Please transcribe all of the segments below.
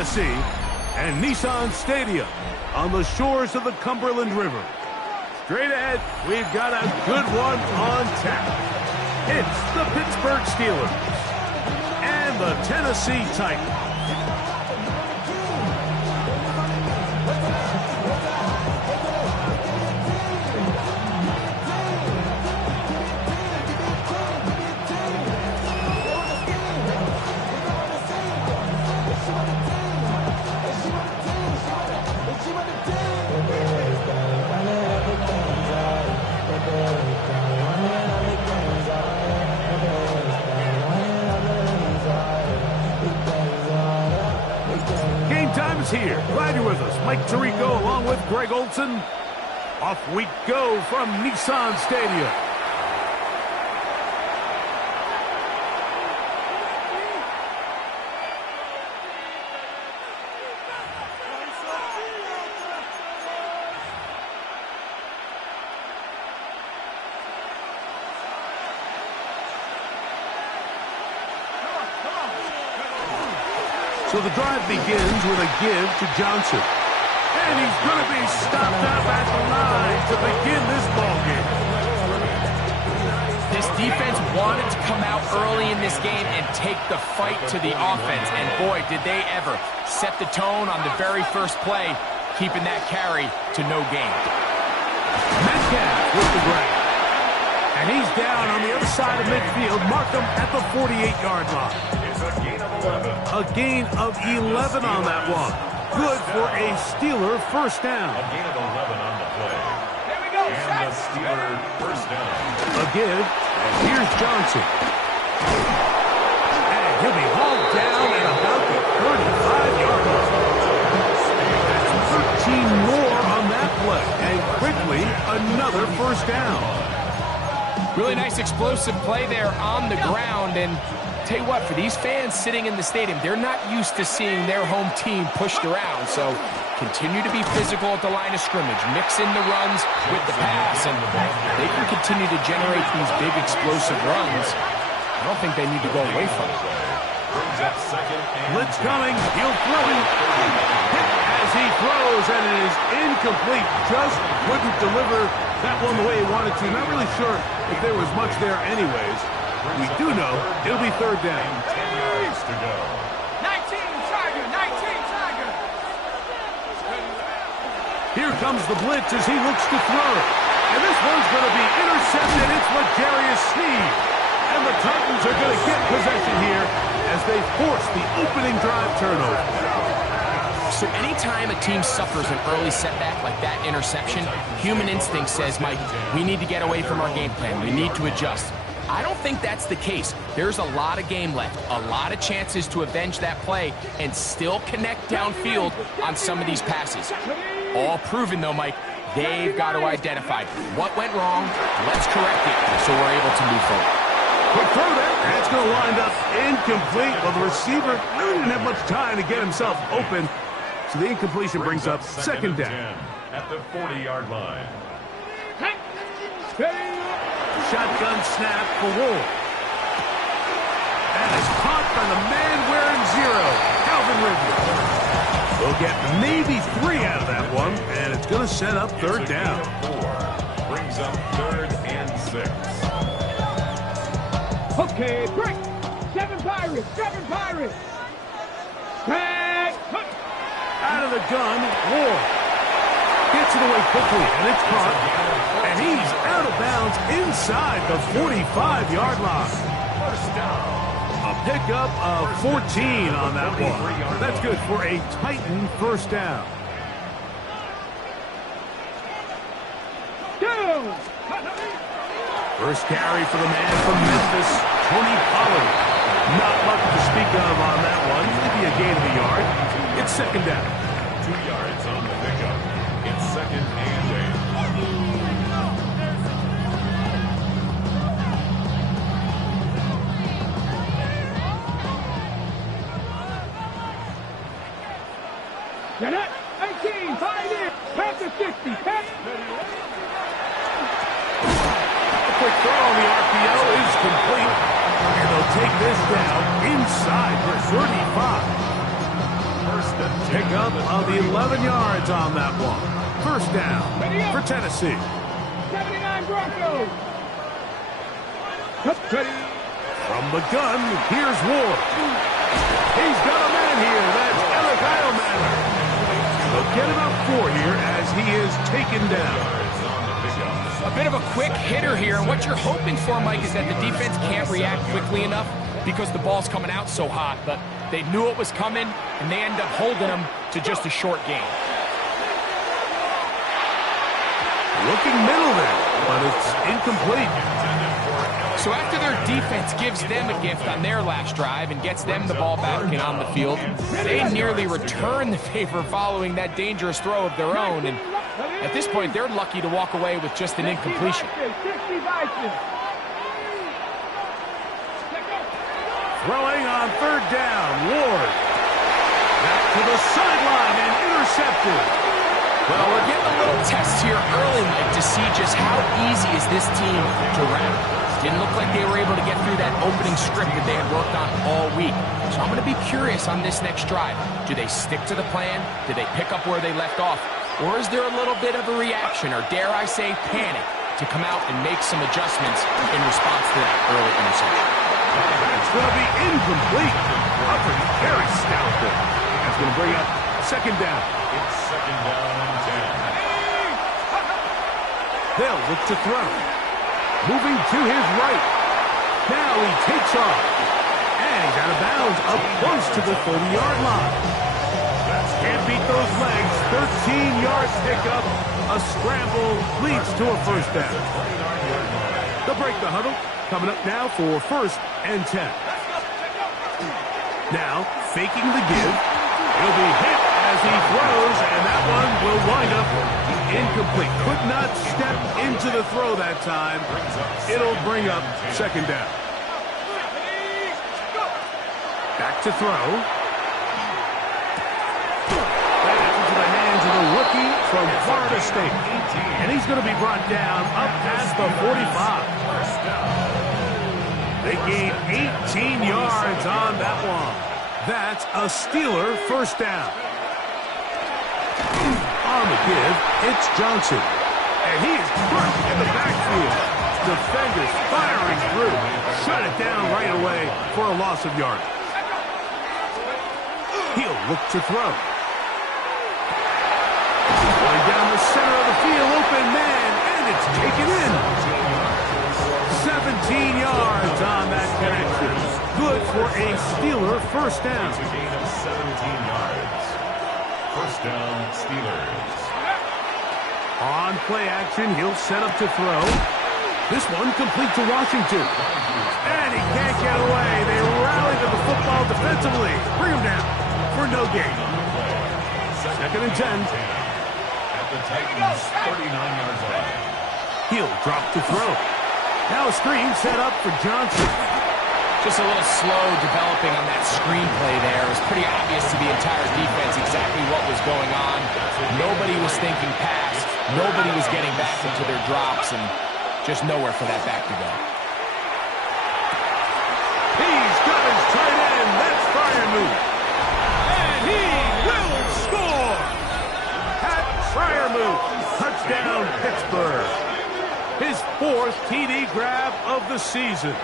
Tennessee, and Nissan Stadium on the shores of the Cumberland River. Straight ahead, we've got a good one on tap. It's the Pittsburgh Steelers and the Tennessee Titans. Here. Glad you're with us. Mike Tirico along with Greg Olson. Off we go from Nissan Stadium. So the drive begins with a give to Johnson. And he's going to be stopped up at the line to begin this ballgame. This defense wanted to come out early in this game and take the fight to the offense. And boy, did they ever set the tone on the very first play, keeping that carry to no gain. Metcalf with the grab. And he's down on the other side of midfield. Mark him at the 48-yard line. A gain of 11 on that one. Good for a Steeler first down. A gain of 11 on the play. There we go. And the Steeler first down. A give. And here's Johnson. And he'll be hauled down at about the 35-yard line. That's 13 more on that play. And quickly, another first down. Really nice explosive play there on the ground. And tell you what, for these fans sitting in the stadium, they're not used to seeing their home team pushed around. So continue to be physical at the line of scrimmage. Mix in the runs with the pass, and they can continue to generate these big explosive runs. I don't think they need to go away from it. Blitz coming. He'll throw it. Hit as he throws, and it is incomplete. Just couldn't deliver that one the way he wanted to. Not really sure if there was much there anyways. We do know it'll be third down. 10 yards to go. 19 Tiger, 19 Tiger. Here comes the blitz as he looks to throw. And this one's going to be intercepted. It's L'Jarius Sneed. And the Titans are going to get possession here as they force the opening drive turnover. So anytime a team suffers an early setback like that interception, human instinct says, Mike, we need to get away from our game plan. We need to adjust. I don't think that's the case. There's a lot of game left, a lot of chances to avenge that play and still connect downfield on some of these passes. All proven, though, Mike, they've got to identify what went wrong, let's correct it, so we're able to move forward. Quick throw there. That's going to wind up incomplete. Well, the receiver really didn't have much time to get himself open, so the incompletion brings up second down. At the 40-yard line. Shotgun snap for Wolf. And it's caught by the man wearing 0, Calvin Ridley. We'll get maybe 3 out of that one, and it's going to set up third down. 4 brings up 3rd and 6. Okay, break. 7 Pirates, 7 Pirates. Back. Out of the gun, Ward. Gets it away quickly, and it's caught. And he's out of bounds inside the 45-yard line. First down. A pickup of 14 on that one. That's good for a Titan first down. First carry for the man from Memphis, Tony Pollard. Not much to speak of on that one. Maybe a gain of a yard. It's second down. 2 yards on the pickup. It's 2nd and 8. Get it. 18, 5 in. Pass to 50. Pass. A quick throw on the RPO is complete. And they'll take this down inside the 35. First Pickup of 11 yards on that one. First down for Tennessee. 79 Broncos. From the gun, here's Ward. He's got a man here. That's Eric Eilman. They'll get about 4 here as he is taken down. A bit of a quick hitter here, and what you're hoping for, Mike, is that the defense can't react quickly enough because the ball's coming out so hot, but they knew it was coming, and they end up holding them to just a short gain. Looking middle there, but it's incomplete. So after their defense gives them a gift on their last drive and gets them the ball back and on the field, they nearly return the favor following that dangerous throw of their own, and at this point, they're lucky to walk away with just an incompletion. Throwing on third down, Ward. Back to the sideline and intercepted. Well, we're getting a little test here early, Mike, to see just how easy is this team to wrap. Didn't look like they were able to get through that opening script that they had worked on all week. So I'm going to be curious on this next drive. Do they stick to the plan? Do they pick up where they left off? Or is there a little bit of a reaction, or dare I say panic, to come out and make some adjustments in response to that early interception? It's going to be incomplete. Coverage very stout there. That's going to bring up second down. It's second down and 10. They'll look to throw. Moving to his right. Now he takes off. And he's out of bounds up close to the 30-yard line. Can't beat those legs. 13-yard pickup. A scramble leads to a first down. They'll break the huddle. Coming up now for first and 10. Now, faking the give. He'll be hit as he throws, and that one will wind up incomplete. Could not step into the throw that time. It'll bring up second down. Back to throw. That into the hands of the rookie from Florida State. And he's going to be brought down up past the 45. They gain 18 yards on that one. That's a Steeler first down. On the give, it's Johnson. And he is crushed in the backfield. Defenders firing through. Shut it down right away for a loss of yardage. He'll look to throw. Going down the center of the field, open man, and it's taken in. 17 yards on that connection. Good for a Steeler first down. It's a gain of 17 yards. First down, Steelers. On play action, he'll set up to throw. This one complete to Washington. And he can't get away. They rally to the football defensively. Bring him down for no gain. Second and 10. At the Titans, 39 yards line. He'll drop to throw. Now a screen set up for Johnson. Just a little slow developing on that screenplay there. It was pretty obvious to the entire defense exactly what was going on. Nobody was thinking pass. Nobody was getting back into their drops, and just nowhere for that back to go. He's got his tight end. That's Freiermuth. And he will score. Pat Freiermuth. Touchdown, Pittsburgh. His fourth TD grab of the season.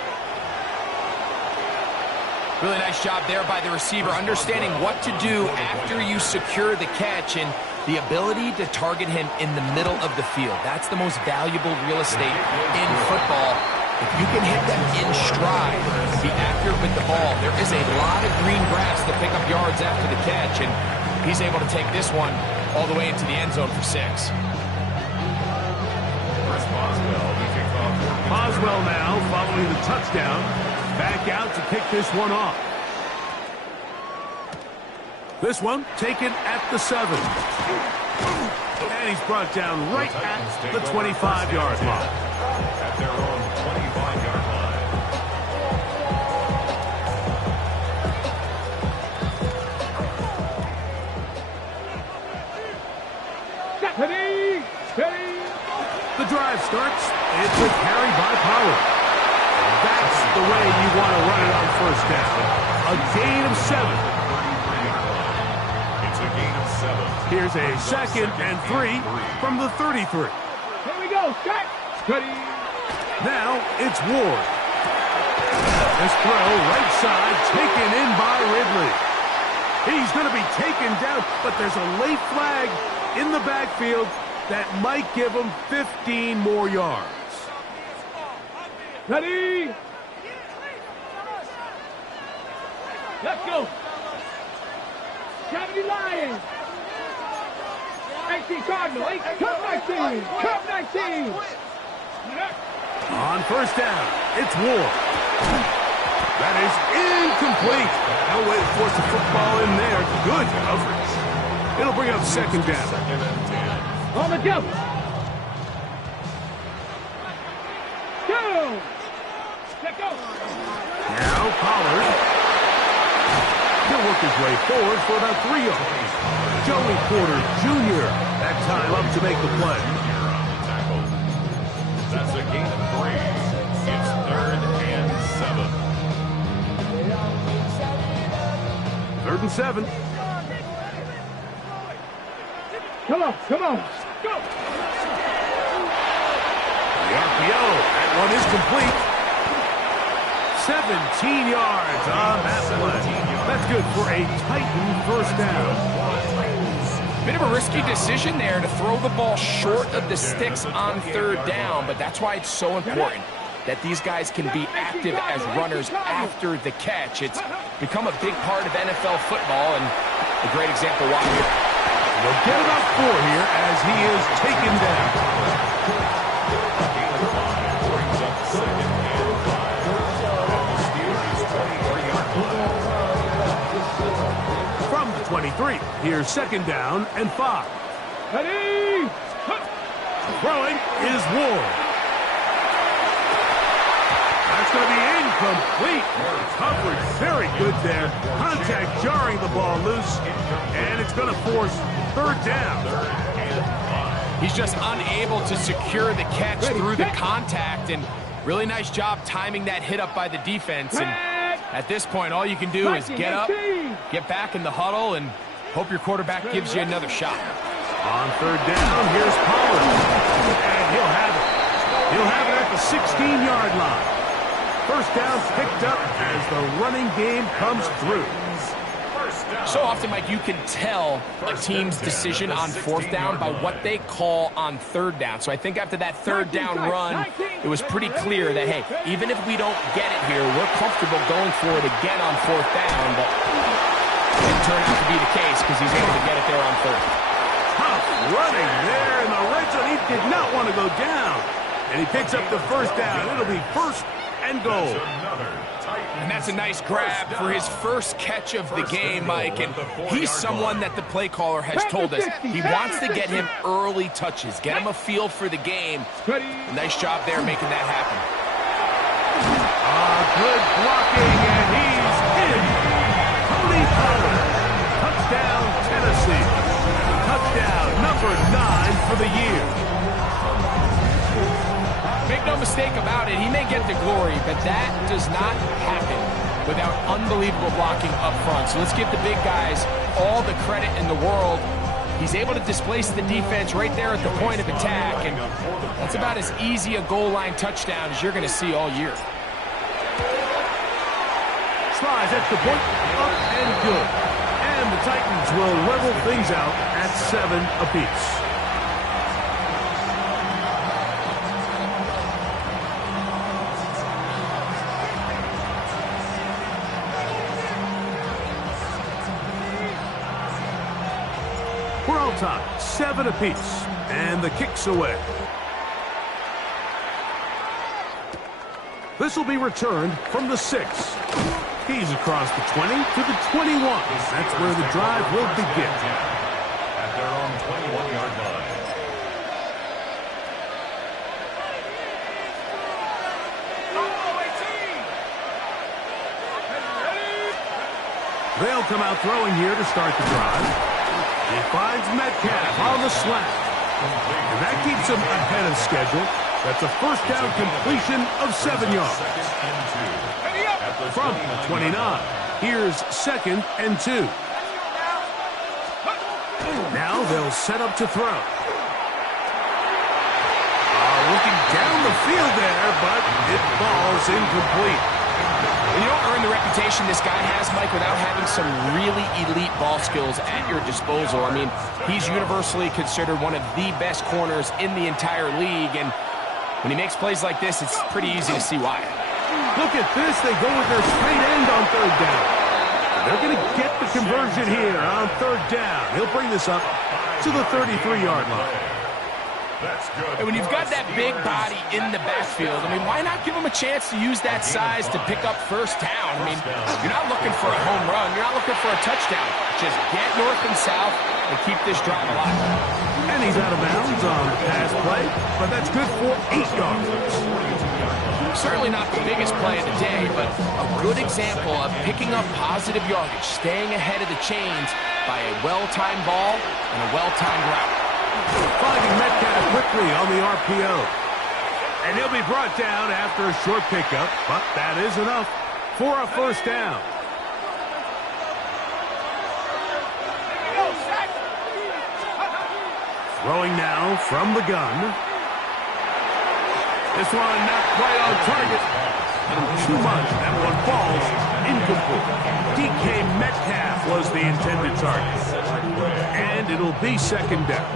Really nice job there by the receiver, understanding what to do after you secure the catch and the ability to target him in the middle of the field. That's the most valuable real estate in football. If you can hit them in stride and be accurate with the ball, there is a lot of green grass to pick up yards after the catch, and he's able to take this one all the way into the end zone for 6. Boswell now following the touchdown. Back out to kick this one off. This one taken at the 7. And he's brought down right at the 25-yard line. At their own 25-yard line. Steady, steady. The drive starts. It's a carry by Pollard. That's the way you want to run it on first down. A gain of 7. a gain of 7. Here's a 2nd and 3 from the 33. Here we go. Set. Steady. Now it's Ward. This throw right side taken in by Ridley. He's going to be taken down, but there's a late flag in the backfield that might give him 15 more yards. Ready. Let's go. 70 Lions. 18 Cardinal. 18. Cup 19. Cup 19. On first down, it's Ward. That is incomplete. No way to force the football in there. Good coverage. It'll bring up 2nd down. On the jump. Go. Let go. Now Pollard. He'll work his way forward for about 3 yards. Joey Porter Jr. that time up to make the play. That's a gain of 3. It's 3rd and 7. 3rd and 7. Come on. Come on. Go. The RPO. That one is complete. 17 yards on that play. That's good for a Titan first down. Bit of a risky decision there to throw the ball short of the sticks on 3rd down, but that's why it's so important that these guys can be active as runners after the catch. It's become a big part of NFL football, and a great example why here. They'll get about 4 here as he is taken down. Brings up 2nd and 5. At the Steelers' 23-yard line. From the 23, here's 2nd down and 5. Ready. Throwing is Ward. That's going to be incomplete. Coverage very good there. Contact jarring the ball loose, and it's going to force 3rd down. He's just unable to secure the catch through the contact, and really nice job timing that hit up by the defense. And at this point, all you can do is get up, get back in the huddle, and hope your quarterback gives you another shot. On 3rd down, here's Pollard. And he'll have it. He'll have it at the 16-yard line. First down picked up as the running game comes through. So often, Mike, you can tell a team's decision on 4th down by what they call on 3rd down. So I think after that 3rd down run, it was pretty clear that, hey, even if we don't get it here, we're comfortable going for it again on 4th down. But it didn't turn out to be the case because he's able to get it there on 3rd. Tough running there in the red zone. He did not want to go down. And he picks up the first down. It'll be 1st and goal. And that's a nice grab for his first catch of the game, Mike. And he's someone that the play caller has told us he wants to get him early touches, get him a feel for the game. Nice job there making that happen. Good blocking, and he's in. Tony Pollard. Touchdown, Tennessee. Touchdown number 9 for the year. Make no mistake about it, he may get the glory, but that does not happen without unbelievable blocking up front. So let's give the big guys all the credit in the world. He's able to displace the defense right there at the point of attack, and that's about as easy a goal line touchdown as you're going to see all year. Slides at the point, up and good. And the Titans will level things out at 7 apiece. We're all tied, 7 apiece, and the kick's away. This will be returned from the 6. He's across the 20 to the 21. That's where the drive will begin. At their own 21-yard line. They'll come out throwing here to start the drive. He finds Metcalf on the slant. And that keeps him ahead of schedule. That's a first down completion of 7 yards. From the 29, here's 2nd and 2. Now they'll set up to throw. Looking down the field there, but it falls incomplete. And you don't earn the reputation this guy has, Mike, without having some really elite ball skills at your disposal. I mean, he's universally considered one of the best corners in the entire league, and when he makes plays like this, it's pretty easy to see why. Look at this. They go with their straight end on third down. They're going to get the conversion here on third down. He'll bring this up to the 33-yard line. And when you've got that big body in the backfield, I mean, why not give him a chance to use that size to pick up first down? I mean, you're not looking for a home run. You're not looking for a touchdown. Just get north and south and keep this drive alive. And he's out of bounds on the pass play, but that's good for 8 yards. Certainly not the biggest play of the day, but a good example of picking up positive yardage, staying ahead of the chains by a well-timed ball and a well-timed route. Finding Metcalf quickly on the RPO. And he'll be brought down after a short pickup, but that is enough for a first down. Throwing now from the gun. This one not quite on target. Too much. That one falls incomplete. DK Metcalf was the intended target. And it'll be second down.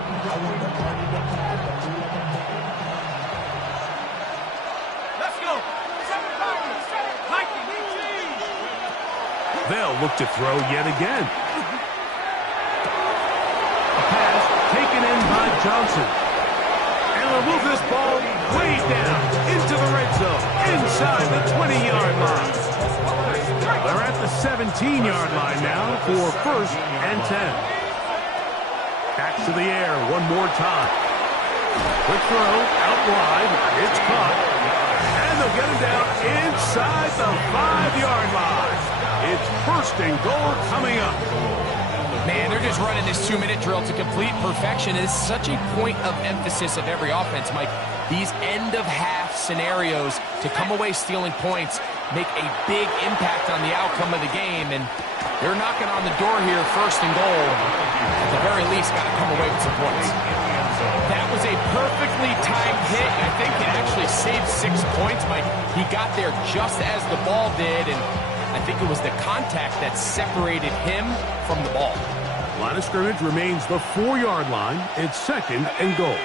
Let's go. They'll look to throw yet again. A pass taken in by Johnson. And they'll move this ball way down into the red zone, inside the 20-yard line. They're at the 17-yard line now for first and 10. Back to the air one more time. Quick throw out wide. It's caught. And they'll get him down inside the 5-yard line. It's first and goal coming up. Man, they're just running this 2-minute drill to complete perfection. It's such a point of emphasis of every offense, Mike. These end-of-half scenarios to come away stealing points make a big impact on the outcome of the game, and they're knocking on the door here, first and goal. At the very least, got to come away with some points. That was a perfectly timed hit, and I think it actually saved 6 points, Mike. He got there just as the ball did, and I think it was the contact that separated him from the ball. Line of scrimmage remains the 4-yard line. It's second and goal.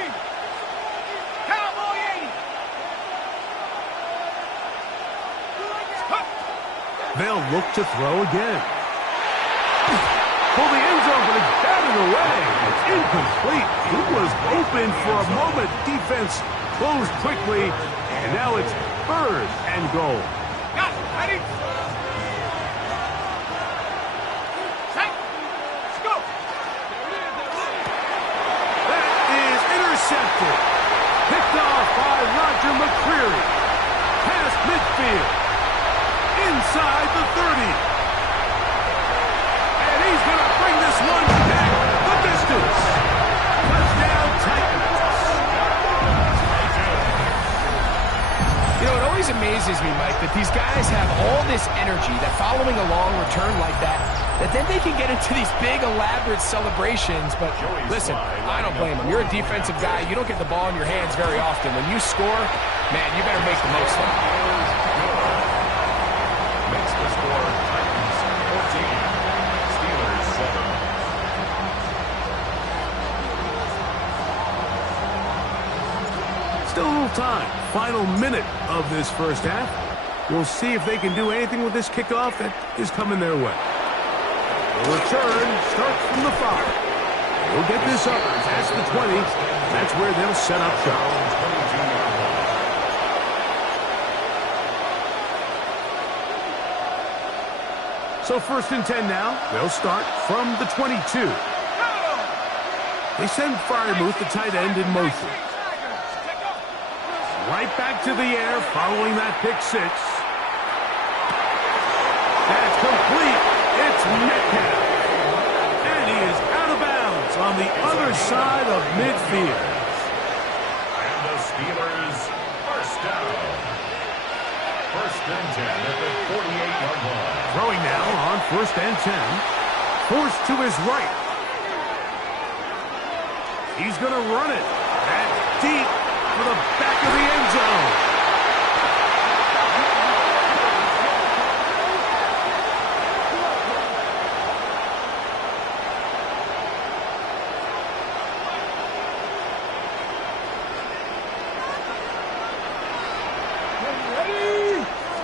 They'll look to throw again. For the end zone, but it's batted away. It's incomplete. He was open for a moment. Defense closed quickly, and now it's third and goal. Got it. Ready? Set. Let's go. That is intercepted. Picked off by Roger McCreary. Past midfield. Inside the 30. And he's going to bring this one back the distance. Touchdown Titans. You know, it always amazes me, Mike, that these guys have all this energy, that following a long return like that then they can get into these big, elaborate celebrations. But listen, I don't blame them. You're a defensive guy. You don't get the ball in your hands very often. When you score, man, you better make the most of it. Makes the score Titans 14, Steelers 7. Still a little time. Final minute of this first half. We'll see if they can do anything with this kickoff that is coming their way. The return starts from the 5. They'll get this up past the 20. That's where they'll set up shop. So first and 10 now. They'll start from the 22. They send Freiermuth, the tight end, in motion. Right back to the air following that pick 6. That's complete. It's Metcalf. And he is out of bounds on the other side of midfield. And the Steelers first down. First and 10 at the 48-yard line. Throwing now on first and 10. Forced to his right. He's going to run it. And deep for the back of the end zone.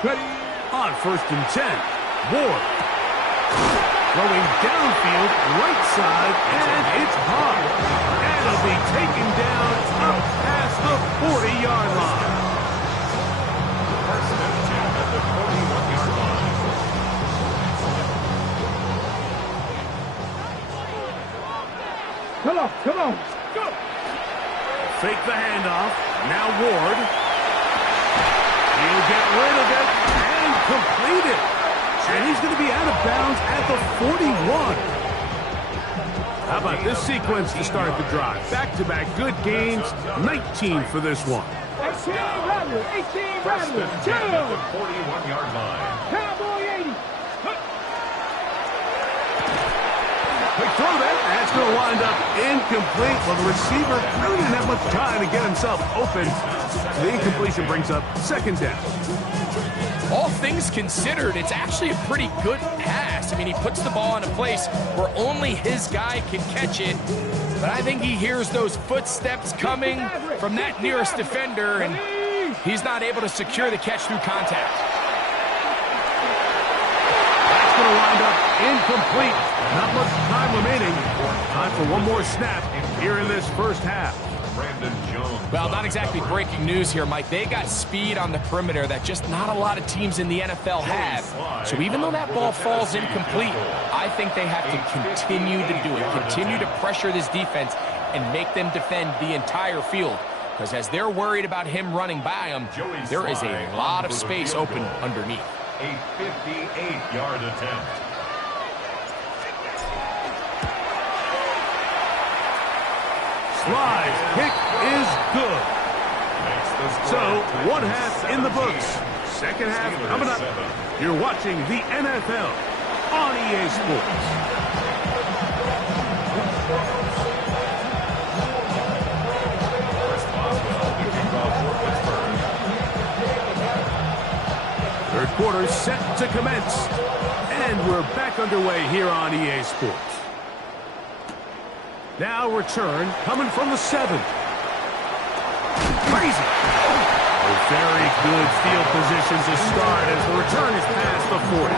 Ready. On 1st and 10, Ward. Throwing downfield, right side, and it's hard. And it'll be taken down up past the 40-yard line. First and 10 at the 41-yard line. Come on. Go. Fake the handoff. Now Ward. He'll get rid of it and complete it. And he's going to be out of bounds at the 41. How about this sequence to start the drive? Back-to-back good gains, 19 for this one. 18 Rattler. First and 10 at the 41-yard line. Cowboy 80. Quick throw there. That's going to wind up incomplete. Well, the receiver really didn't have much time to get himself open. The incompletion brings up 2nd down. All things considered, it's actually a pretty good pass. I mean, he puts the ball in a place where only his guy can catch it. But I think he hears those footsteps coming from that nearest defender, and he's not able to secure the catch through contact. That's going to wind up incomplete. Not much time remaining. Time for one more snap here in this first half. Brandon Jones. Well, not exactly breaking news here, Mike. They got speed on the perimeter that just not a lot of teams in the NFL have. So even though that ball falls incomplete, I think they have to continue to do it. Continue to pressure this defense and make them defend the entire field. Because as they're worried about him running by them, there is a lot of space open underneath. A 58-yard attempt. Slides. Kick is good. So, one half in the books. Second half coming up. You're watching the NFL on EA Sports. Third quarter set to commence. And we're back underway here on EA Sports. Now return coming from the 7. Crazy. A very good field position to start as the return is past the 40.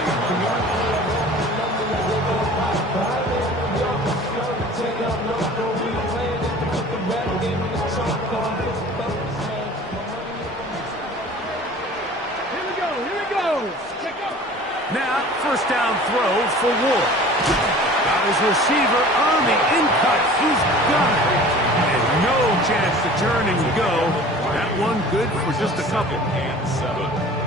Here we go. Now, first down throw for Ward. Got his receiver on the in-cut. He's got it. And no chance to turn and go. That one good for just a couple.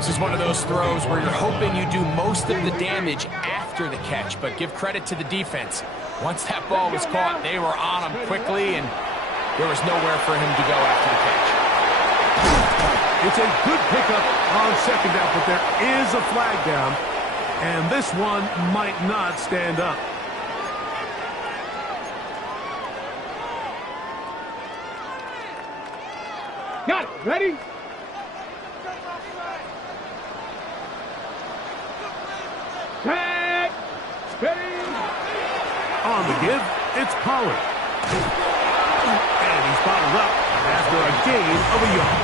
This is one of those throws where you're hoping you do most of the damage after the catch, but give credit to the defense. Once that ball was caught, they were on him quickly, and there was nowhere for him to go after the catch. It's a good pickup on second down, but there is a flag down, and this one might not stand up. Got it. Ready? Tag. Ready. On the give, it's Pollard. And he's bottled up after a gain of a yard.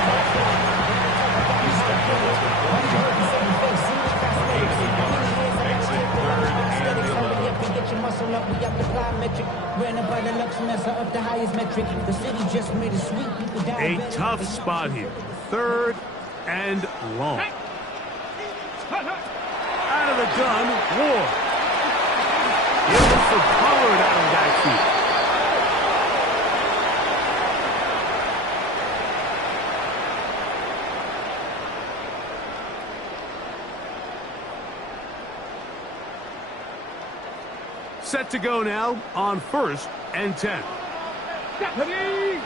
A tough spot here. 3rd and long. Out of the gun, Ward. He'll look for Pollard out of the backfield. Set to go now on 1st and 10. Ready.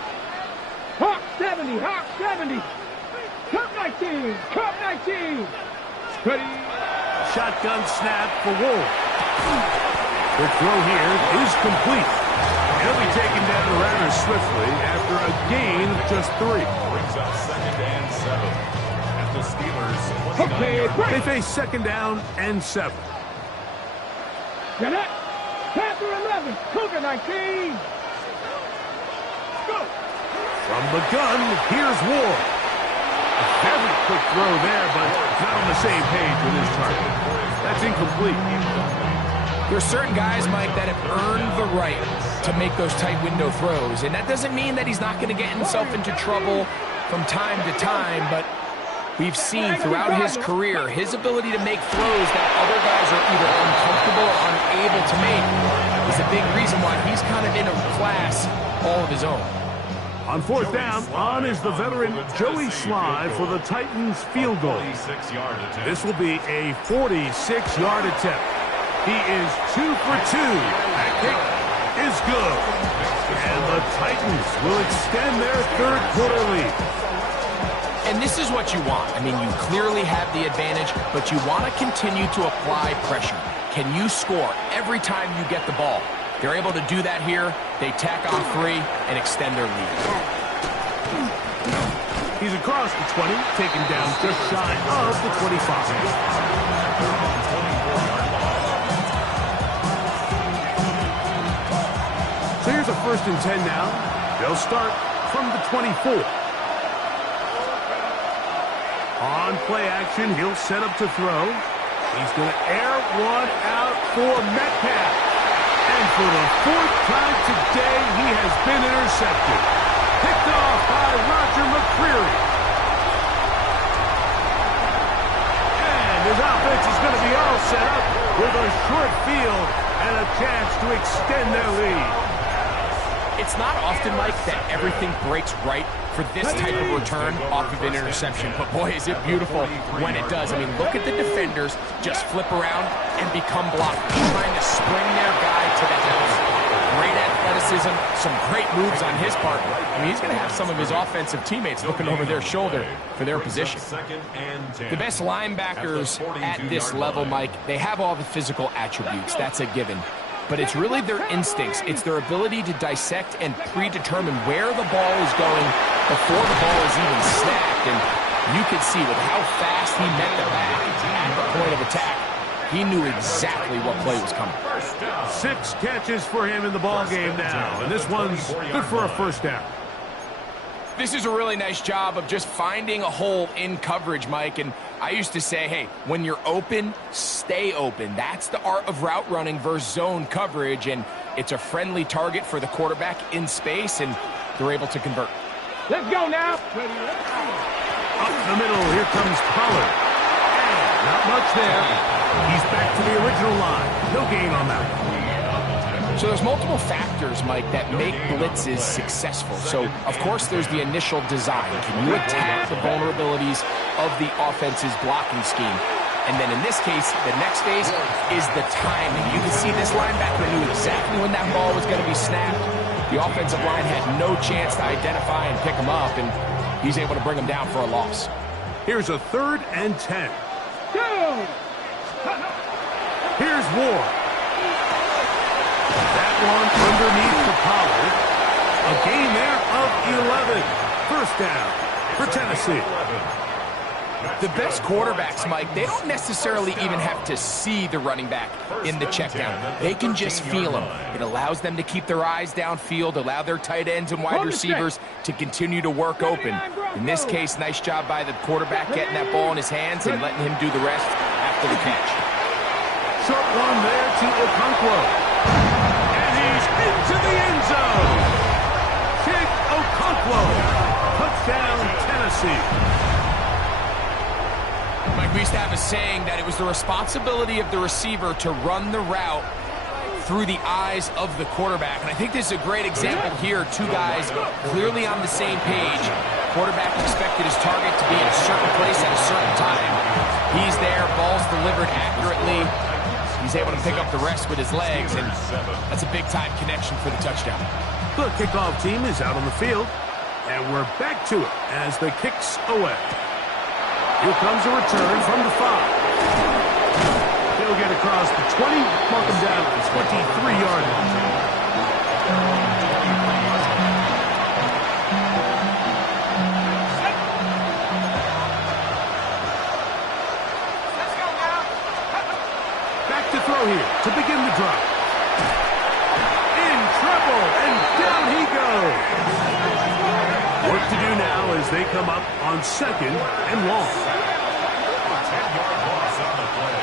Hawk 70. Hawk 70. Cup 19. Cup 19. Ready. Shotgun snap for Ward. The throw here is complete. He'll be taken down rather swiftly after a gain of just 3. Brings up 2nd and 7 at the Steelers' 29-yard Okay, line. break. They face 2nd down and 7. Gannett. Panther 11. Cougar 19. Go. From the gun, here's Ward. A very quick throw there, but not on the same page with his target. That's incomplete. There's certain guys, Mike, that have earned the right to make those tight window throws. And that doesn't mean that he's not going to get himself into trouble from time to time, but we've seen throughout his career his ability to make throws that other guys are either uncomfortable or unable to make is a big reason why he's kind of in a class all of his own. On 4th down, on is the veteran Joey Sly for the Titans field goal. 46-yard attempt. This will be a 46-yard attempt. He is 2 for 2. That kick is good. And the Titans will extend their 3rd quarter lead. And this is what you want. I mean, you clearly have the advantage, but you want to continue to apply pressure. Can you score every time you get the ball? They're able to do that here. They tack on 3 and extend their lead. He's across the 20, taken down just shy of the 25. So here's a 1st and 10 now. They'll start from the 24. On play action, he'll set up to throw. He's going to air one out for Metcalf. And for the 4th time today, he has been intercepted. Picked off by Roger McCreary. And his offense is going to be all set up with a short field and a chance to extend their lead. It's not often, Mike, that everything breaks right for this type of return off of an interception. But boy, is it beautiful when it does. I mean, look at the defenders just flip around and become blockers, trying to spring their guy to the house. Great athleticism, some great moves on his part. I mean, he's going to have some of his offensive teammates looking over their shoulder for their position. 2nd and 10. The best linebackers at this level, Mike, they have all the physical attributes. That's a given. But it's really their instincts. It's their ability to dissect and predetermine where the ball is going before the ball is even snapped. And you can see with how fast he met the back at the point of attack, he knew exactly what play was coming. 6 catches for him in the ball game now, and this one's good for a 1st down. This is a really nice job of just finding a hole in coverage, Mike. And I used to say, hey, when you're open, stay open. That's the art of route running versus zone coverage. And it's a friendly target for the quarterback in space, and they're able to convert. Let's go now. Up the middle, here comes Pollard. And not much there. He's back to the original line. No gain on that one. So there's multiple factors, Mike, that make blitzes successful. So, of course, there's the initial design. Can you attack the vulnerabilities of the offense's blocking scheme? And then in this case, the next phase is the timing. You can see this linebacker knew exactly when that ball was going to be snapped. The offensive line had no chance to identify and pick him up, and he's able to bring him down for a loss. Here's a 3rd and 10. Go. Here's Ward. That one underneath the Pollard. A gain there of 11. 1st down for Tennessee. The best quarterbacks, Mike, they don't necessarily even have to see the running back in the check down. They can just feel him. It allows them to keep their eyes downfield, allow their tight ends and wide receivers to continue to work open. In this case, nice job by the quarterback getting that ball in his hands and letting him do the rest after the catch. Short one there to Okonkwo. And he's into the end zone. Chig Okonkwo. Touchdown, Tennessee. Mike, we used to have a saying that it was the responsibility of the receiver to run the route through the eyes of the quarterback. And I think this is a great example here. 2 guys clearly on the same page. Quarterback expected his target to be in a certain place at a certain time. He's there, ball's delivered accurately. He's able to pick up the rest with his legs, and that's a big-time connection for the touchdown. The kickoff team is out on the field, and we're back to it as the kick's away. Here comes a return from the 5. He'll get across the 20, mark him down at the 23-yard line. come up on 2nd and long. 10-yard loss on the play.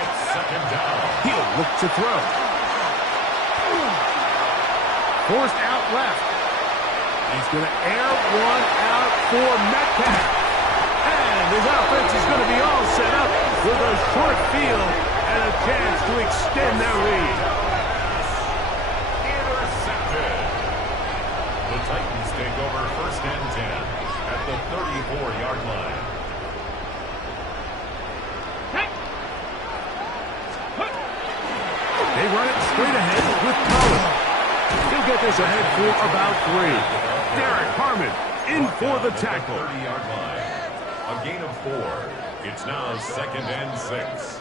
It's 2nd down. He'll look to throw. Forced out left. He's going to air one out for Metcalf. And his offense is going to be all set up with a short field and a chance to extend their lead. Intercepted. The Titans take over 1st and 10 at the 34-yard line. They run it straight ahead with Cohen. He'll get this ahead for about 3. Derek Harmon in for the tackle. 30-yard line. A gain of 4. It's now 2nd and 6.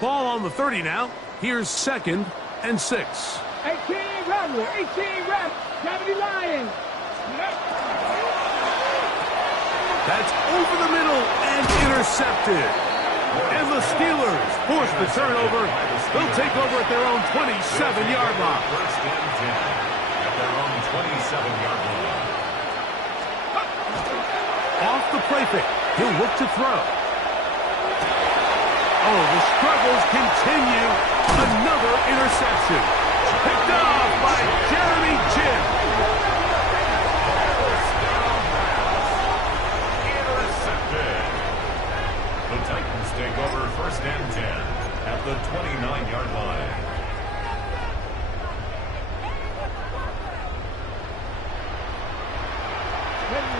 Ball on the 30 now. Here's 2nd and 6. 18 Rattler, 18 Rattler, 70 Lions. That's over the middle and intercepted. And the Steelers force the turnover. They'll take over at their own 27-yard line. 1st and 10 at their own 27-yard line. Off the play fake. He'll look to throw. Oh, the struggles continue. Another interception. Picked off by Jeremy Chinn. Intercepted. The Titans take over 1st and 10 at the 29-yard line.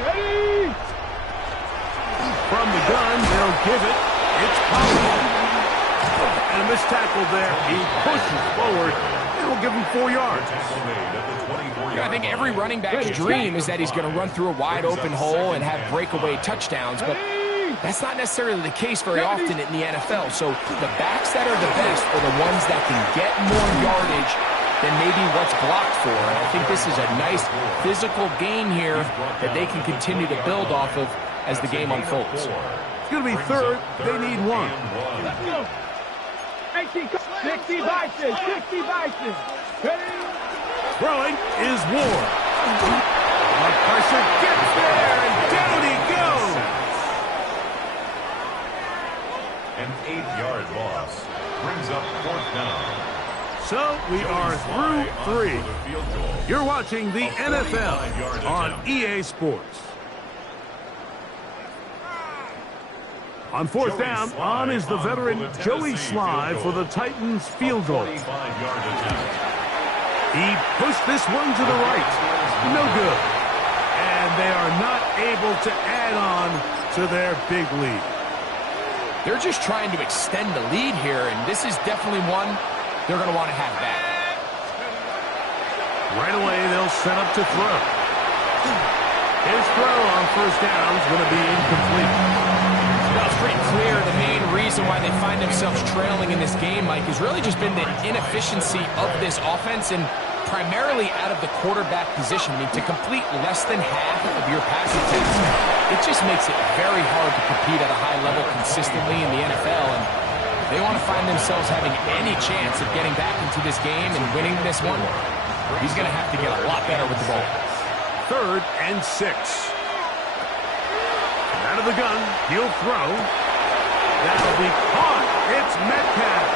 Ready? From the gun, they'll give it. It's Pollard. And a missed tackle there. He pushes forward. It'll give him 4 yards. Tackle made at the 24-yard I think every running back's dream is that he's going to run through a wide open hole and have breakaway touchdowns, but that's not necessarily the case very often in the NFL. So the backs that are the best are the ones that can get more yardage than maybe what's blocked for. And I think this is a nice physical gain here that they can continue to build off of as the game unfolds. It's going to be 3rd. They need 1. 60 Bison, 60 Bison. Ready? Throwing is Ward. The pressure gets there, and down he goes. An 8-yard loss brings up 4th down. So we are through 3. You're watching the NFL on EA Sports. On 4th down, on is the veteran Joey Sly for the Titans field goal. He pushed this one to the right. No good. And they are not able to add on to their big lead. They're just trying to extend the lead here, and this is definitely one they're going to want to have back. Right away, they'll set up to throw. His throw on 1st down is going to be incomplete. Well, it's pretty clear the main reason why they find themselves trailing in this game, Mike, has really just been the inefficiency of this offense and primarily out of the quarterback position. I mean, to complete less than half of your pass attempts, it just makes it very hard to compete at a high level consistently in the NFL. And if they want to find themselves having any chance of getting back into this game and winning this one, he's going to have to get a lot better with the ball. 3rd and 6. Out of the gun, he'll throw. That'll be caught. It's Metcalf.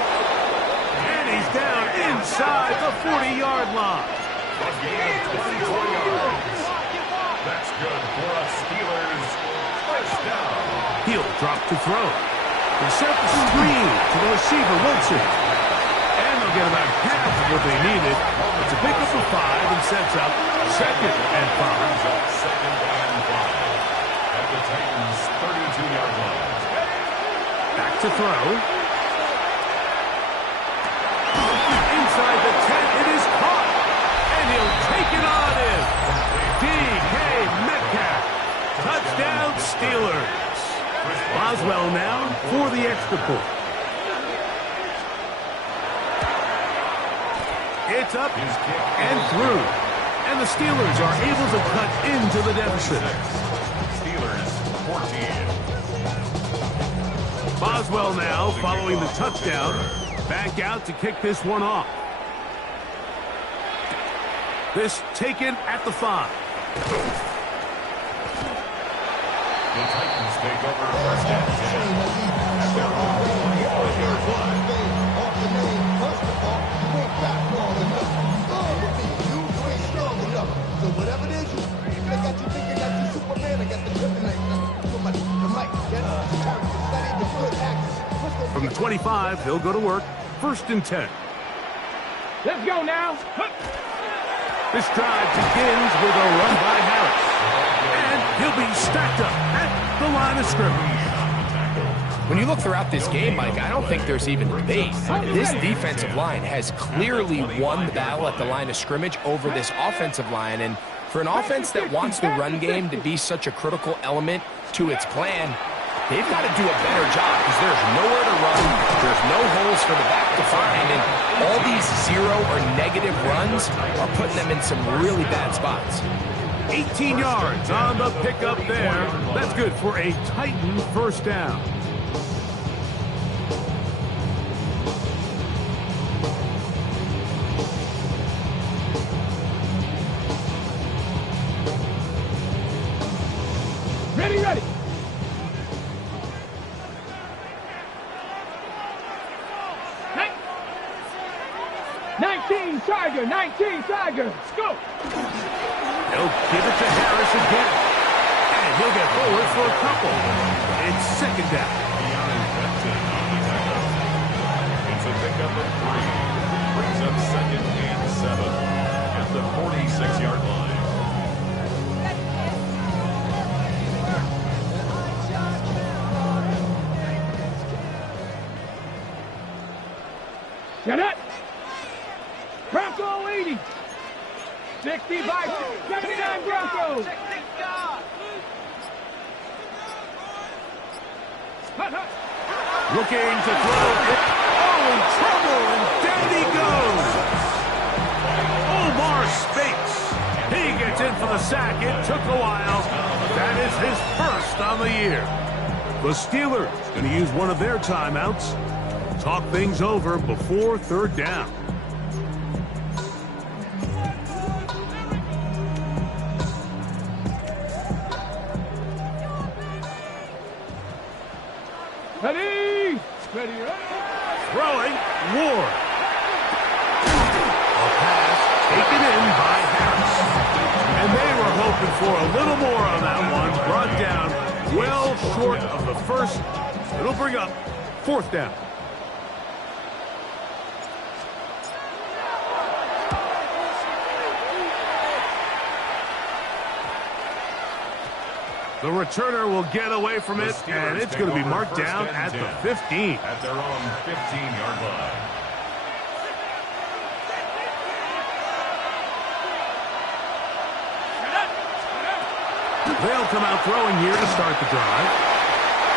And he's down inside the 40-yard line. A gain of 24 yards. That's good for a Steelers first down. He'll drop to throw. They set the screen to the receiver, Wilson. And they'll get about half of what they needed. It's a pickup of 5 and sets up 2nd and 5. 2nd and 5. At the Titans' 32-yard line. Back to throw. Inside the 10, it is caught. And he'll take it on in. D.K. Metcalf. Touchdown, Steelers. Boswell now for the extra point. It's up and through. And the Steelers are able to cut into the deficit. Steelers 14. Boswell now following the touchdown. Back out to kick this one off. This taken at the 5. The Titans take over first and 10 at their own 25-yard line. So whatever it is, they got you thinking that you Superman. I got the kryptonite. Somebody, the mic, study the good actors. From the 25, he'll go to work. First and 10. Let's go now. This drive begins with a run by Harris. And he'll be stacked up at the line of scrimmage. When you look throughout this game, Mike, I don't think there's even debate. This defensive line has clearly won the battle at the line of scrimmage over this offensive line. And for an offense that wants the run game to be such a critical element to its plan, they've got to do a better job because there's nowhere to run. There's no holes for the back to find. And all these zero or negative runs are putting them in some really bad spots. 18 yards on the pickup there. That's good for a Titan first down. Ready. 19 Tiger, 19 Tiger. Let's go. He'll give it to Harris again. And he'll get forward for a couple. It's second down. It's a pickup of 3. Brings up second and 7 at the 46-yard line. Get it. Bronco 80. 65, 79 Broncos. Looking to throw. Oh, in trouble, and down he goes. Omar Speights. He gets in for the sack. It took a while. That is his first on the year. The Steelers going to use one of their timeouts. Talk things over before third down. Ready. Throwing, Ward. A pass taken in by Harris. And they were hoping for a little more on that one. Brought down well short of the first. It'll bring up fourth down. The returner will get away from it, and it's going to be marked down at the 15. At their own 15-yard line. They'll come out throwing here to start the drive.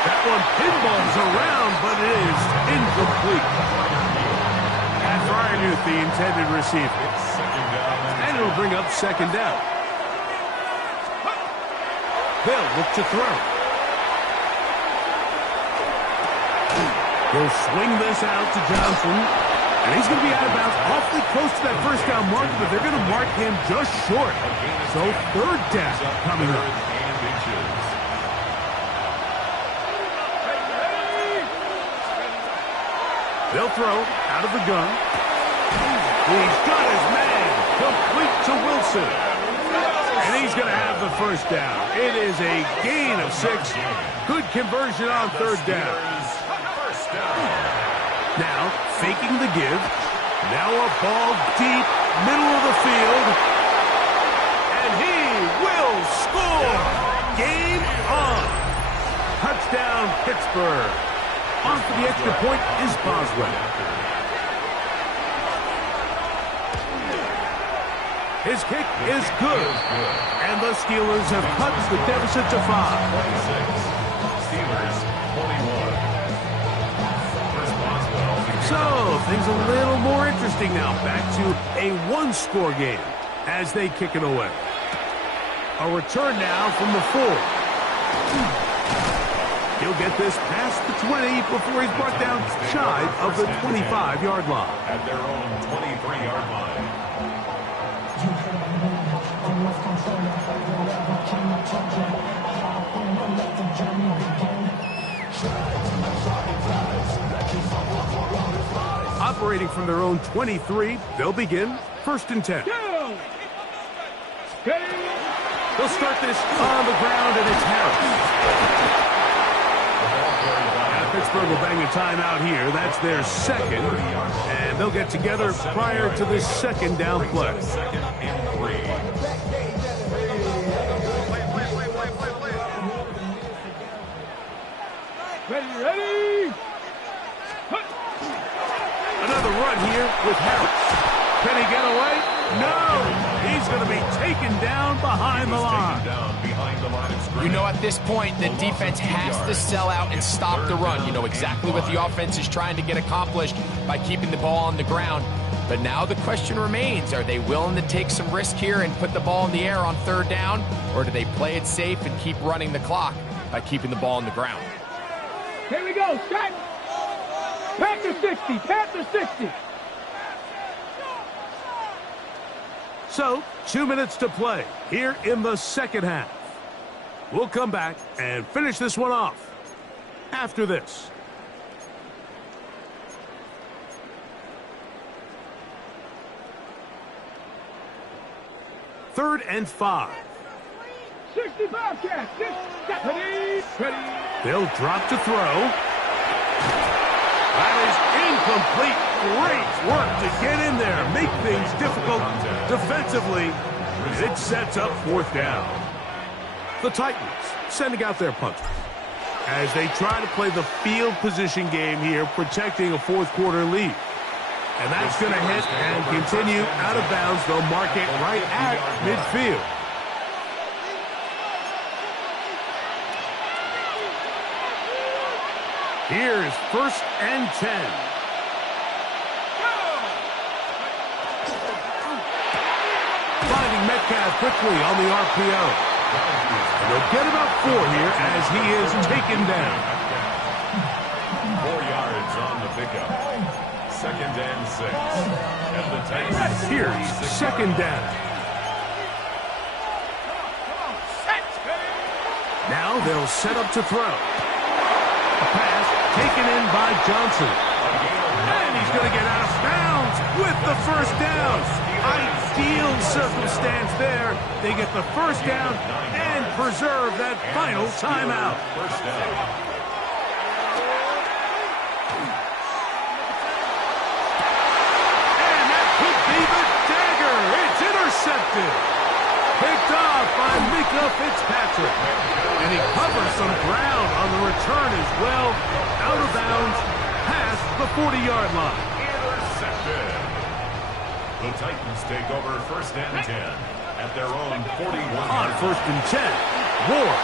That one pinballs around, but it is incomplete. And Freiermuth, the intended receiver. And it'll bring up second down. They'll look to throw. He'll swing this out to Johnson. And he's going to be out of bounds awfully close to that first down mark, but they're going to mark him just short. So third down coming up. They'll throw out of the gun. He's got his man complete to Wilson. And he's going to have the first down. It is a gain of 6. Good conversion on third down. Now, faking the give. Now a ball deep, middle of the field. And he will score. Game on. Touchdown, Pittsburgh. On for the extra point is Boswell. His kick is good. And the Steelers have cut the deficit to 5. 26. Steelers, 21. So, things a little more interesting now. Back to a one-score game as they kick it away. A return now from the 4. He'll get this past the 20 before he's brought down shy of the 25-yard line. At their own 23-yard line. Operating from their own 23, they'll begin 1st and 10. Go! Ready? They'll start this on the ground, and it's Harris. Pittsburgh will bang a timeout here. That's their second, and they'll get together prior to this 2nd down play. Ready? Another run here with Harris. Can he get away? No! He's going to be taken down behind the line. You know, at this point, the defense has to sell out and stop the run. You know exactly what the offense is trying to get accomplished by keeping the ball on the ground. But now the question remains, are they willing to take some risk here and put the ball in the air on 3rd down? Or do they play it safe and keep running the clock by keeping the ball on the ground? Here we go, set! Panther 60, Panther 60! So, 2 minutes to play here in the 2nd half. We'll come back and finish this one off after this. Third and 5. 65 cats, ready? They'll drop to throw. That is incomplete. Great work to get in there, make things difficult defensively. It sets up 4th down. The Titans sending out their punters as they try to play the field position game here, protecting a 4th quarter lead. And that's going to hit and continue out of bounds. They'll mark it right at midfield. Here's 1st and 10. Finding Metcalf quickly on the RPO. And they'll get about 4 here as he is taken down. 4 yards on the pickup. 2nd and 6. And the Titans. Here's 2nd down. Now they'll set up to throw. A pass taken in by Johnson. And he's going to get out of bounds with the 1st down. Ideal circumstance there. They get the 1st down and preserve that final timeout. 1st down. And that could be the dagger. It's intercepted. Picked off by Mika Fitzpatrick. And he covers some ground on the return as well. Out of bounds, past the 40-yard line. Intercepted. The Titans take over 1st and 10 at their own 41. On 1st and 10, Ward.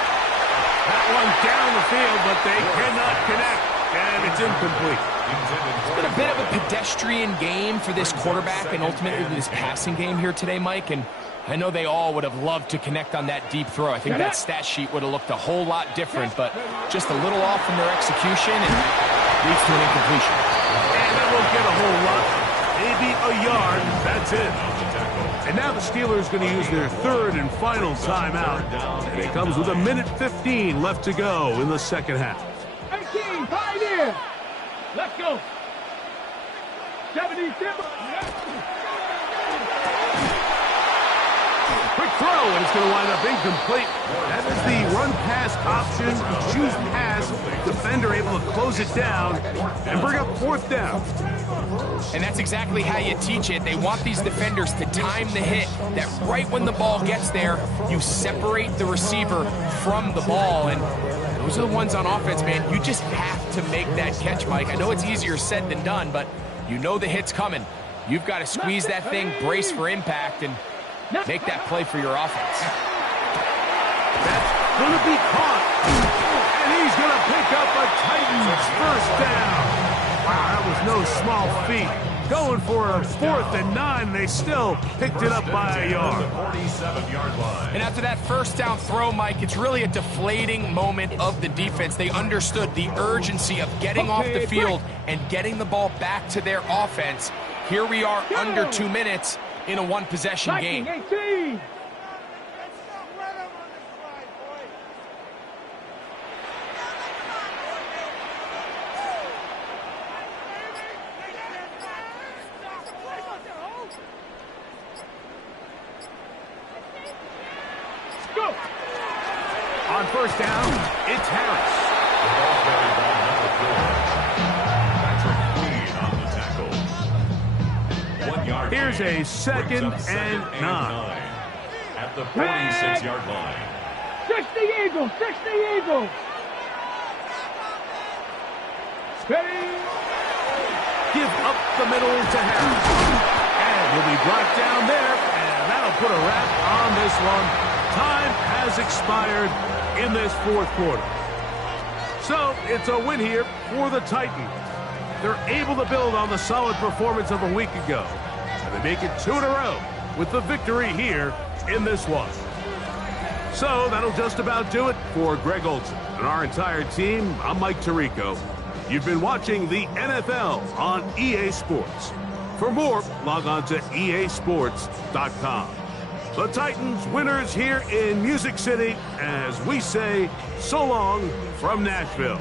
That one down the field, but they cannot connect, and it's incomplete. It's been a bit of a pedestrian game for this quarterback and ultimately this passing game here today, Mike, and I know they all would have loved to connect on that deep throw. I think that stat sheet would have looked a whole lot different, but just a little off from their execution and leads to an incompletion. And that won't get a whole lot. Maybe a yard. That's it. And now the Steelers going to use their 3rd and final timeout. And it comes with 1:15 left to go in the 2nd half. 18, Pioneer! Let's go! 77. Quick throw, and it's going to wind up incomplete. That is the run-pass option. Choose pass. Defender able to close it down and bring up 4th down. And that's exactly how you teach it. They want these defenders to time the hit, that right when the ball gets there, you separate the receiver from the ball. And those are the ones on offense, man. You just have to make that catch, Mike. I know it's easier said than done, but you know the hit's coming. You've got to squeeze that thing, brace for impact, and make that play for your offense. That's going to be caught. And he's going to pick up a Titans 1st down. Wow, that was no small feat. Going for a 4th and 9, and they still picked it up by a yard. 47-yard line. And after that 1st down throw, Mike, it's really a deflating moment of the defense. They understood the urgency of getting off the field and getting the ball back to their offense. Here we are under 2 minutes in a one-possession game. 18. On first down, it's Harris. The ball carried by number 4. Patrick Queen on the tackle. 1 yard. Here's a second and 9. At the 46-yard line. 60 Eagles, 60 Eagles. Steady. Give up the middle to Harris. And he'll be brought down there, and that'll put a wrap on this one. Time has expired in this fourth quarter. So it's a win here for the Titans. They're able to build on the solid performance of a week ago, and they make it 2 in a row with the victory here in this one. So that'll just about do it for Greg Olsen and our entire team. I'm Mike Tirico. You've been watching the NFL on EA Sports. For more, log on to easports.com. The Titans winners here in Music City as we say so long from Nashville.